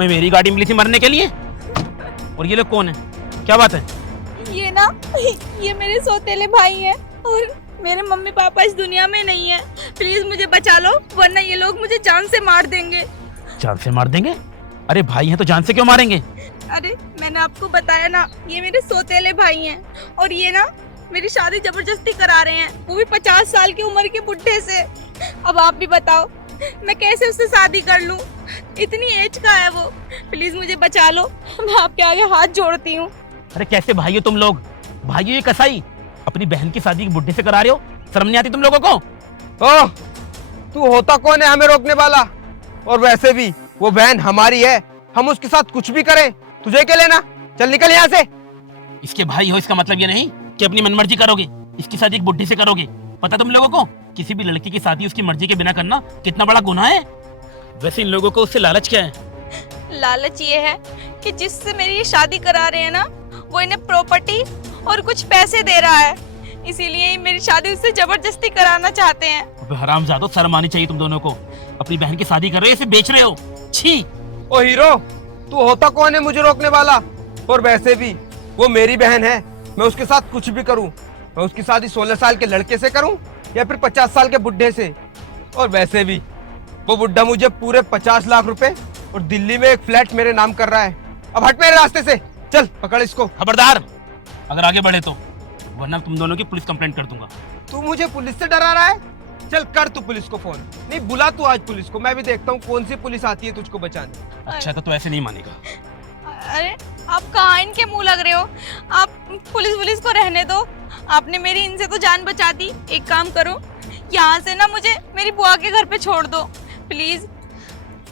तुम्हें मेरी गाड़ी मिली थी मरने के लिए? और ये लोग कौन है, क्या बात है? ये मेरे सौतेले भाई हैं और मेरे मम्मी पापा इस दुनिया में नहीं है। प्लीज मुझे बचा लो, वरना ये लोग मुझे जान से मार देंगे। जान से मार देंगे? अरे भाई हैं तो जान से क्यों मारेंगे? अरे मैंने आपको बताया ना, ये मेरे सौतेले भाई हैं और ये ना मेरी शादी जबरदस्ती करा रहे हैं, वो भी 50 साल की उम्र के बुढ़े से। अब आप भी बताओ मैं कैसे उससे शादी कर लूं? इतनी एज का है वो। प्लीज मुझे बचा लो, मैं आपके आगे हाथ जोड़ती हूँ। अरे कैसे भाई हो तुम लोग? भाई हो ये कसाई, अपनी बहन की शादी बुढ़े से करा रहे हो? शर्म नहीं आती तुम लोगों को? ओह, तू होता कौन है हमें रोकने वाला? और वैसे भी वो बहन हमारी है, हम उसके साथ कुछ भी करें, तुझे क्या लेना? चल निकल यहाँ से। इसके भाई हो इसका मतलब ये नहीं कि अपनी मनमर्जी करोगे, इसकी शादी एक बुढ़ी से करोगे। पता तुम लोगों को किसी भी लड़की की शादी उसकी मर्जी के बिना करना कितना बड़ा गुनाह है? वैसे इन लोगों को उससे लालच क्या है? लालच ये है कि जिससे मेरी ये शादी करा रहे हैं ना, वो इन्हें प्रॉपर्टी और कुछ पैसे दे रहा है, इसीलिए मेरी शादी उससे जबरदस्ती कराना चाहते हैं। अबे हरामजादो, शर्म आनी चाहिए तुम दोनों को। अपनी बहन की शादी कर रहे हो, इसे बेच रहे हो। छी! ओ हीरो, तू होता कौन है मुझे रोकने वाला? और वैसे भी वो मेरी बहन है, मैं उसके साथ कुछ भी करूं। मैं उसकी शादी 16 साल के लड़के से करूं या फिर 50 साल के बुढ़े से। और वैसे भी वो बुढ़ा मुझे पूरे 50 लाख रुपए और दिल्ली में एक फ्लैट मेरे नाम कर रहा है। अब हट मेरे रास्ते से, चल पकड़ इसको। खबरदार अगर आगे बढ़े तो, वरना तुम दोनों की पुलिस कंप्लेंट कर दूंगा। तू मुझे पुलिस से डरा रहा है? चल कर तू पुलिस को फोन। नहीं बुला तू आज पुलिस को, मैं भी देखता हूँ कौन सी पुलिस आती है तुझको बचाने। अच्छा तो तू ऐसे नहीं मानेगा। अरे आप कहाँ इनके मुंह लग रहे हो? आप पुलिस को रहने दो। आपने मेरी इनसे तो जान बचा दी। एक काम करो, यहाँ से ना मुझे मेरी बुआ के घर पे छोड़ दो प्लीज।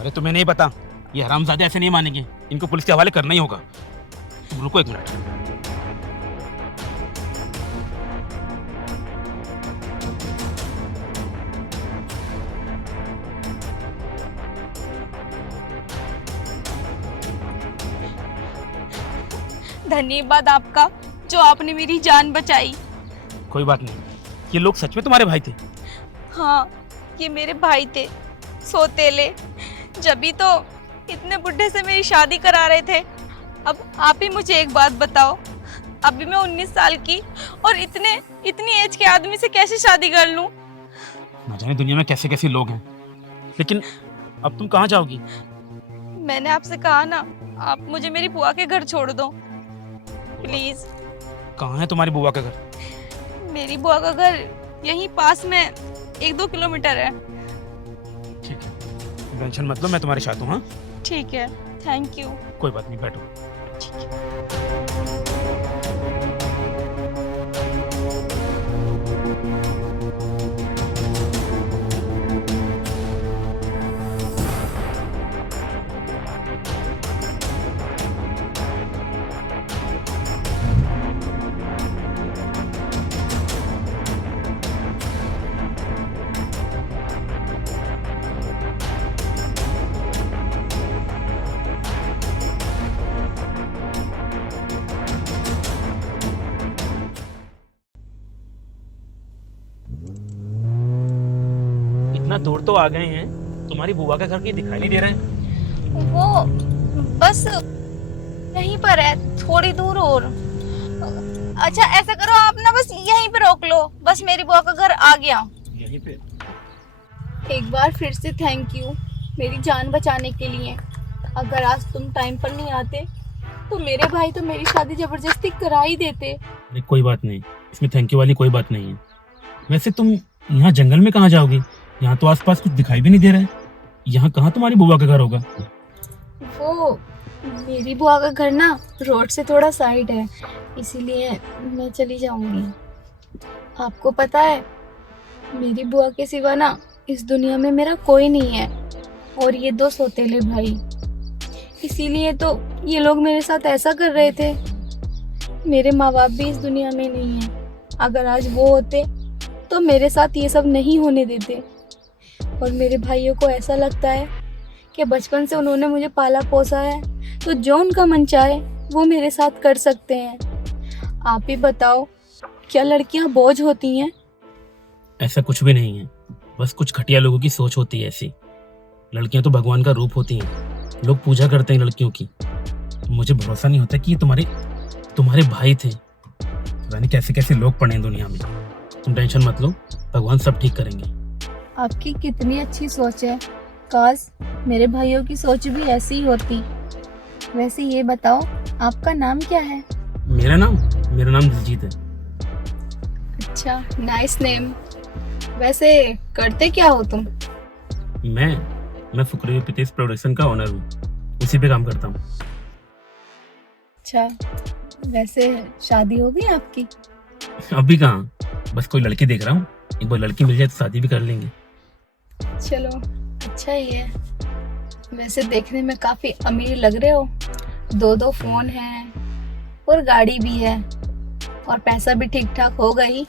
अरे तुम्हें नहीं पता, ये हरामजादे ऐसे नहीं मानेंगे, इनको पुलिस के हवाले करना ही होगा। तुम रुको एक मिनट। धन्यवाद आपका, जो आपने मेरी जान बचाई। कोई बात नहीं, ये लोग सच में तुम्हारे भाई थे? हाँ, ये मेरे भाई थे, सौतेले। जभी तो इतने बुढ़े से मेरी शादी करा रहे थे। अब आप ही मुझे एक बात बताओ, अभी मैं 19 साल की और इतनी एज के आदमी से कैसे शादी कर लूं? ना जाने दुनिया में कैसे कैसे लोग हैं। लेकिन अब तुम कहाँ जाओगी? मैंने आपसे कहा ना, आप मुझे मेरी बुआ के घर छोड़ दो प्लीज। कहाँ है तुम्हारी बुआ का घर? मेरी बुआ का घर यहीं पास में 1-2 किलोमीटर है। ठीक है, टेंशन मत लो, मैं तुम्हारे साथ हूँ। हाँ ठीक है, थैंक यू। कोई बात नहीं, बैठो। ठीक है। इतना दूर तो आ गए हैं, तुम्हारी बुआ का घर कहीं दिखाई नहीं दे रहा है? वो बस यहीं पर है, थोड़ी दूर और। अच्छा ऐसा करो, आप ना बस यहीं पे रोक लो, बस मेरी बुआ का घर आ गया। यहीं पे? एक बार फिर से थैंक यू मेरी जान बचाने के लिए। अगर आज तुम टाइम पर नहीं आते तो मेरे भाई तो मेरी शादी जबरदस्ती करा ही देते। अरे कोई बात नहीं, इसमें थैंक यू वाली कोई बात नहीं है। वैसे तुम यहाँ जंगल में कहाँ जाओगी? यहाँ तो आसपास कुछ दिखाई भी नहीं दे रहा है। यहाँ कहाँ तुम्हारी बुआ का घर होगा? वो मेरी बुआ का घर ना रोड से थोड़ा साइड है, इसीलिए मैं चली जाऊंगी। आपको पता है, मेरी बुआ के सिवा ना इस दुनिया में मेरा कोई नहीं है, और ये 2 सौतेले भाई, इसीलिए तो ये लोग मेरे साथ ऐसा कर रहे थे। मेरे माँ बाप भी इस दुनिया में नहीं है। अगर आज वो होते तो मेरे साथ ये सब नहीं होने देते। और मेरे भाइयों को ऐसा लगता है कि बचपन से उन्होंने मुझे पाला पोसा है, तो जो उनका मन चाहे वो मेरे साथ कर सकते हैं। आप ही बताओ, क्या लड़कियां बोझ होती हैं? ऐसा कुछ भी नहीं है, बस कुछ घटिया लोगों की सोच होती है ऐसी। लड़कियां तो भगवान का रूप होती हैं, लोग पूजा करते हैं लड़कियों की। मुझे भरोसा नहीं होता कि ये तुम्हारे भाई थे। पता नहीं कैसे कैसे लोग पड़े हैं दुनिया में। तुम टेंशन मत लो, भगवान सब ठीक करेंगे। आपकी कितनी अच्छी सोच है। काश मेरे भाइयों की सोच भी ऐसी ही होती। वैसे ये बताओ, आपका नाम क्या है? मेरा नाम दिलजीत है। अच्छा, नाइस नेम। वैसे करते क्या हो तुम? मैं फुकरे पितेश प्रोडक्शन का ओनर हूँ, उसी पे काम करता हूँ। अच्छा, वैसे शादी हो गई आपकी? अभी कहाँ, बस कोई लड़की देख रहा हूँ। एक बार लड़की मिल जाए तो शादी भी कर लेंगे। चलो अच्छा ही है। वैसे देखने में काफी अमीर लग रहे हो। 2 फोन है और गाड़ी भी है और पैसा भी ठीक ठाक होगा ही।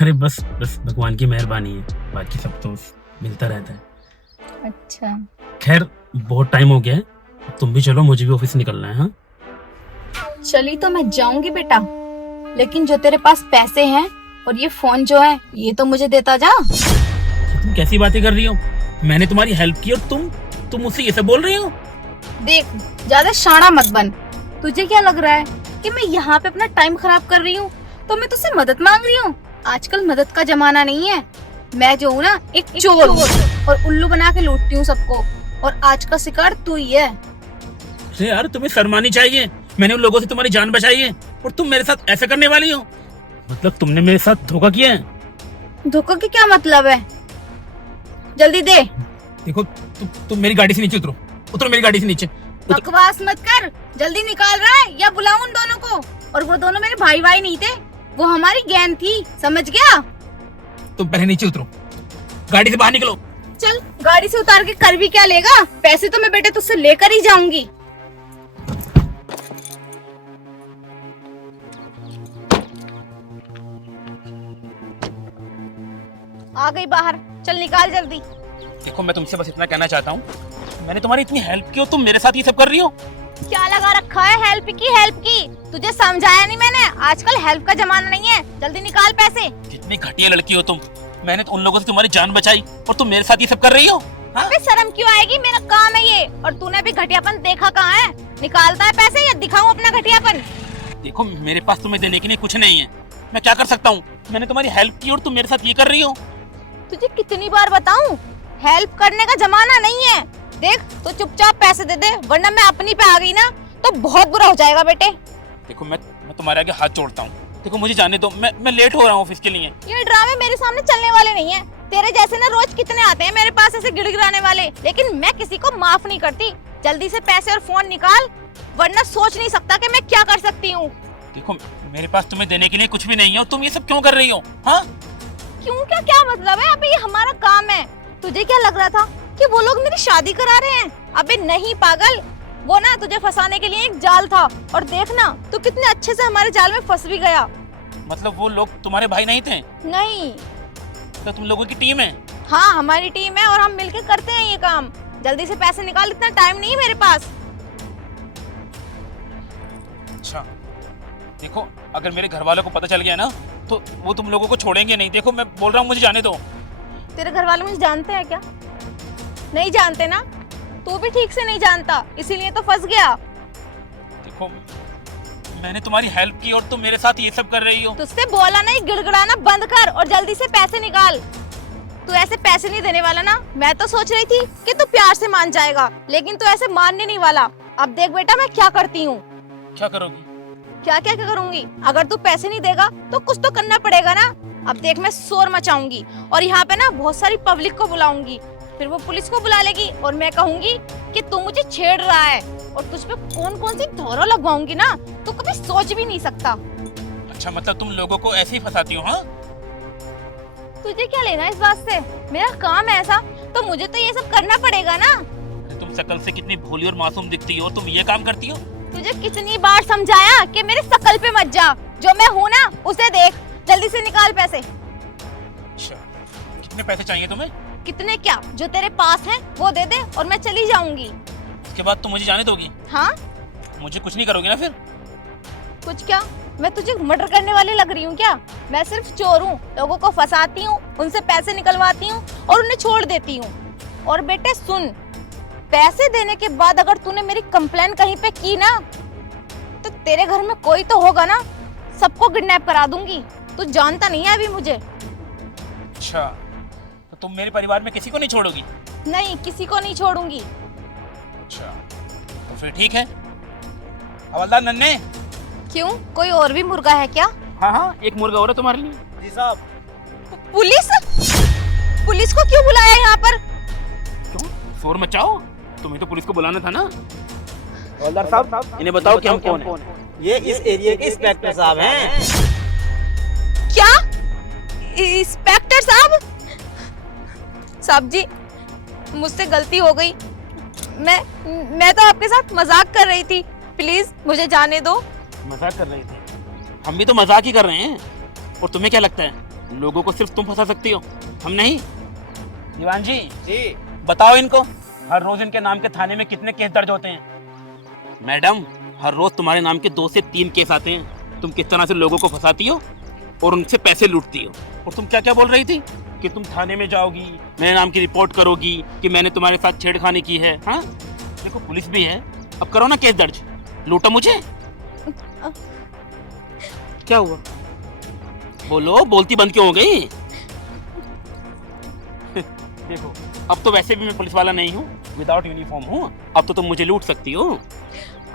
अरे बस भगवान की मेहरबानी है, बाकी सब तो मिलता रहता है। अच्छा, खैर बहुत टाइम हो गया है, अब तुम भी चलो, मुझे भी ऑफिस निकलना है। हाँ चली तो मैं जाऊंगी बेटा, लेकिन जो तेरे पास पैसे हैं और ये फोन जो है ये तो मुझे देता जा। तुम कैसी बातें कर रही हो? मैंने तुम्हारी हेल्प की और तुम मुझसे ये सब बोल रही हो? देख, ज्यादा शाना मत बन। तुझे क्या लग रहा है कि मैं यहाँ पे अपना टाइम खराब कर रही हूँ तो मैं तुझसे मदद मांग रही हूँ? आजकल मदद का जमाना नहीं है। मैं जो हूँ ना, एक चोर हूँ और उल्लू बना के लूटती हूँ सबको, और आज का शिकार तू ही है। अरे यार, तुम्हें शर्म आनी चाहिए। मैंने उन लोगों से तुम्हारी जान बचाई है और तुम मेरे साथ ऐसा करने वाली हो? मतलब तुमने मेरे साथ धोखा किया है? धोखा की क्या मतलब है? जल्दी दे। देखो, तुम मेरी गाड़ी से नीचे उतरो मेरी गाड़ी से नीचे। बकवास मत कर, जल्दी निकाल रहा है या बुलाऊं उन दोनों को? और वो दोनों मेरे भाई नहीं थे, वो हमारी गैंग थी, समझ गया? तुम पहले नीचे उतरो, गाड़ी से बाहर निकलो। चल, गाड़ी से उतार के कर भी क्या लेगा? पैसे तो मैं बेटे तुझसे लेकर ही जाऊंगी। आ गई बाहर, चल निकाल जल्दी। देखो, मैं तुमसे बस इतना कहना चाहता हूँ, मैंने तुम्हारी इतनी हेल्प की और तुम मेरे साथ ये सब कर रही हो? क्या लगा रखा है हेल्प की? तुझे समझाया नहीं मैंने? आजकल हेल्प का जमाना नहीं है। जल्दी निकाल पैसे। कितनी घटिया लड़की हो तुम। मैंने उन लोगों से तुम्हारी जान बचाई और तुम मेरे साथ ये सब कर रही हो? अबे शर्म क्यों आएगी? मेरा काम है ये। और तूने भी घटियापन देखा कहाँ है? निकालता है पैसे या दिखाऊं अपना घटियापन? देखो, मेरे पास तुम्हें देने के लिए कुछ नहीं है, मैं क्या कर सकता हूँ? मैंने तुम्हारी हेल्प की और तुम मेरे साथ ये कर रही हो? तुझे कितनी बार बताऊं, हेल्प करने का जमाना नहीं है। देख, तो चुपचाप पैसे दे दे, वरना मैं अपनी पे आ गई ना तो बहुत बुरा हो जाएगा बेटे। देखो, मैं तुम्हारे आगे हाथ जोड़ता हूँ। देखो, मुझे जाने दो, मैं लेट हो रहा हूँ ऑफिस के लिए। ये ड्रामे मेरे सामने चलने वाले नहीं है। तेरे जैसे ना रोज कितने आते हैं मेरे पास ऐसे गिड़गिड़ाने वाले, लेकिन मैं किसी को माफ नहीं करती। जल्दी से पैसे और फोन निकाल, वरना सोच नहीं सकता कि मैं क्या कर सकती हूँ। देखो, मेरे पास तुम्हें देने के लिए कुछ भी नहीं है और तुम ये सब क्यों कर रही हो? हाँ, क्यों क्या मतलब है? अबे ये हमारा काम है। तुझे क्या लग रहा था कि वो लोग मेरी शादी करा रहे हैं? अबे नहीं पागल, वो ना तुझे फंसाने के लिए एक जाल था। और देखना तू कितने अच्छे से हमारे जाल में फंस भी गया। मतलब वो लोग तुम्हारे भाई नहीं थे? नहीं। तो तुम लोगों की टीम है? हाँ, हमारी टीम है और हम मिलकर करते हैं ये काम। जल्दी से पैसे निकाल, इतना टाइम नहीं है मेरे पास। अच्छा, देखो, अगर मेरे घर वालों को पता चल गया ना तो वो तुम लोगों को छोड़ेंगे नहीं। देखो, मैं बोल रहा हूँ, मुझे जाने दो। तेरे घर वाले मुझे जानते हैं क्या? नहीं जानते ना? तू भी ठीक से नहीं जानता, इसीलिए तो फंस गया। देखो, मैंने तुम्हारी हेल्प की और तुम मेरे साथ ये सब कर रही हो। तुझसे बोला नहीं, गिड़गिड़ाना बंद कर और जल्दी से पैसे निकाल। तू ऐसे पैसे नहीं देने वाला ना? मैं तो सोच रही थी कि तू प्यार से मान जाएगा, लेकिन तू ऐसे मानने नहीं वाला। अब देख बेटा, मैं क्या करती हूँ। क्या करोगी? क्या करूँगी? अगर तू पैसे नहीं देगा तो कुछ तो करना पड़ेगा ना। अब देख, मैं शोर मचाऊंगी और यहाँ पे ना बहुत सारी पब्लिक को बुलाऊंगी। फिर वो पुलिस को बुला लेगी और मैं कहूंगी कि तू मुझे छेड़ रहा है, और तुझ पे कौन सी धौरा लगवाऊंगी ना, तू कभी सोच भी नहीं सकता। अच्छा, मतलब तुम लोगों को ऐसे ही फंसाती हो? हाँ, तुझे क्या लेना इस बात से? मेरा काम है ऐसा, तो मुझे तो ये सब करना पड़ेगा ना। तुम शकल से कितनी भोली और मासूम दिखती हो और तुम ये काम करती हो? तुझे कितनी बार समझाया कि मेरे शकल पे मत जा, जो मैं हूँ ना उसे देख। जल्दी से निकाल पैसे। अच्छा, कितने पैसे चाहिए तुम्हें? कितने क्या, जो तेरे पास हैं वो दे दे और मैं चली जाऊंगी। उसके बाद तुम मुझे जाने दोगी? हाँ। मुझे कुछ नहीं करोगी ना फिर? कुछ क्या? मैं तुझे मर्डर करने वाली लग रही हूँ क्या? मैं सिर्फ चोर हूँ, लोगों को फंसाती हूँ, उनसे पैसे निकलवाती हूँ और उन्हें छोड़ देती हूँ। और बेटे सुन, पैसे देने के बाद अगर तूने मेरी कंप्लेन कहीं पे की ना, तो तेरे घर में कोई तो होगा ना, सबको किडनैप करा दूंगी। तू जानता नहीं है अभी मुझे। अच्छा, तो तुम मेरे परिवार में किसी को नहीं छोड़ोगी? नहीं, किसी को नहीं छोड़ूंगी। अच्छा, तो फिर ठीक है। हवलदार नन्हे। क्यों, कोई और भी मुर्गा है क्या? हाँ हाँ, एक मुर्गा और है तुम्हारे लिए। जी साहब। पुलिस? पुलिस को क्यों बुलाया यहाँ पर? क्यों शोर मचाओ? तुम्हें तो पुलिस को बुलाना था ना। हवलदार साहब, इन्हें बताओ कि हम कौन हैं। ये इस एरिया के इंस्पेक्टर साहब हैं। क्या? इंस्पेक्टर साहब? साहब जी, मुझसे गलती हो गई। मैं तो आपके साथ मजाक कर रही थी। प्लीज मुझे जाने दो। मजाक कर रहे थे? हम भी तो मजाक ही कर रहे हैं। और तुम्हें क्या लगता है लोगों को सिर्फ तुम फंसा सकती हो, हम नहीं? दीवान जी, बताओ इनको हर रोज इनके नाम के थाने में कितने केस दर्ज होते हैं? मैडम, हर रोज तुम्हारे नाम के 2 से 3 केस आते हैं। तुम किस तरह से लोगों को फंसाती हो और उनसे पैसे लूटती हो। और तुम क्या क्या बोल रही थी कि तुम थाने में जाओगी, मेरे नाम की रिपोर्ट करोगी कि मैंने तुम्हारे साथ छेड़खानी की है। हाँ, देखो पुलिस भी है, अब करो ना केस दर्ज। लूटो मुझे। क्या हुआ? बोलो, बोलती बंद क्यों हो गई? देखो, अब तो वैसे भी मैं पुलिस वाला नहीं हूँ, विदाउट यूनिफॉर्म हूँ। अब तो तुम मुझे लूट सकती हो।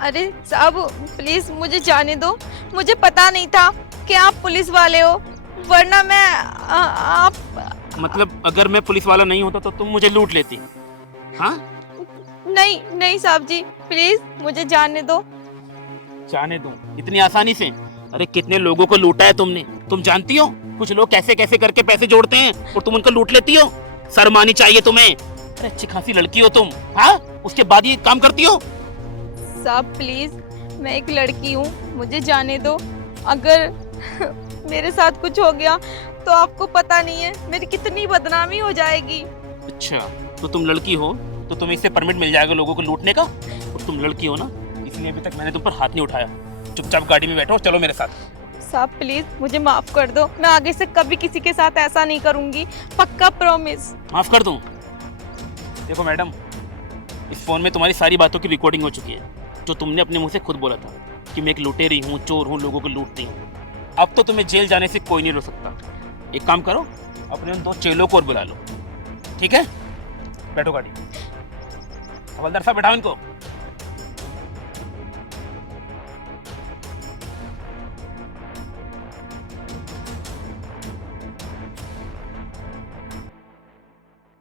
अरे साहब, प्लीज मुझे जाने दो। मुझे पता नहीं था कि आप पुलिस वाले हो, वरना मैं आप मतलब अगर मैं पुलिस वाला नहीं होता तो तुम मुझे लूट लेती? हाँ? नहीं नहीं साहब जी, प्लीज मुझे जाने दो। जाने दूं इतनी आसानी से? अरे कितने लोगों को लूटा है तुमने, तुम जानती हो? कुछ लोग कैसे कैसे करके पैसे जोड़ते हैं और तुम उनको लूट लेती हो। शर्म आनी चाहिए तुम्हें। अरे अच्छी खासी लड़की हो तुम, हाँ? उसके बाद ये काम करती हो? साहब प्लीज, मैं एक लड़की हूँ, मुझे जाने दो। अगर मेरे साथ कुछ हो गया तो आपको पता नहीं है मेरी कितनी बदनामी हो जाएगी। अच्छा, तो तुम लड़की हो तो तुम्हें इससे परमिट मिल जाएगा लोगों को लूटने का। और तुम लड़की हो ना, इसलिए अभी तक मैंने तुम पर हाथ नहीं उठाया। चुपचाप गाड़ी में बैठो, चलो मेरे साथ। साहब प्लीज मुझे माफ कर दो, मैं आगे से कभी किसी के साथ ऐसा नहीं करूंगी, पक्का प्रॉमिस। माफ कर दूं? देखो मैडम, इस फोन में तुम्हारी सारी बातों की रिकॉर्डिंग हो चुकी है, जो तुमने अपने मुंह से खुद बोला था कि मैं एक लुटेरी हूँ, चोर हूँ, लोगों को लूटती हूँ। अब तो तुम्हें जेल जाने से कोई नहीं रोक सकता। एक काम करो, अपने उन 2 चेलों को और बुला लो, ठीक है? बैठो गाड़ी। हवलदार साहब, बैठाओ इनको।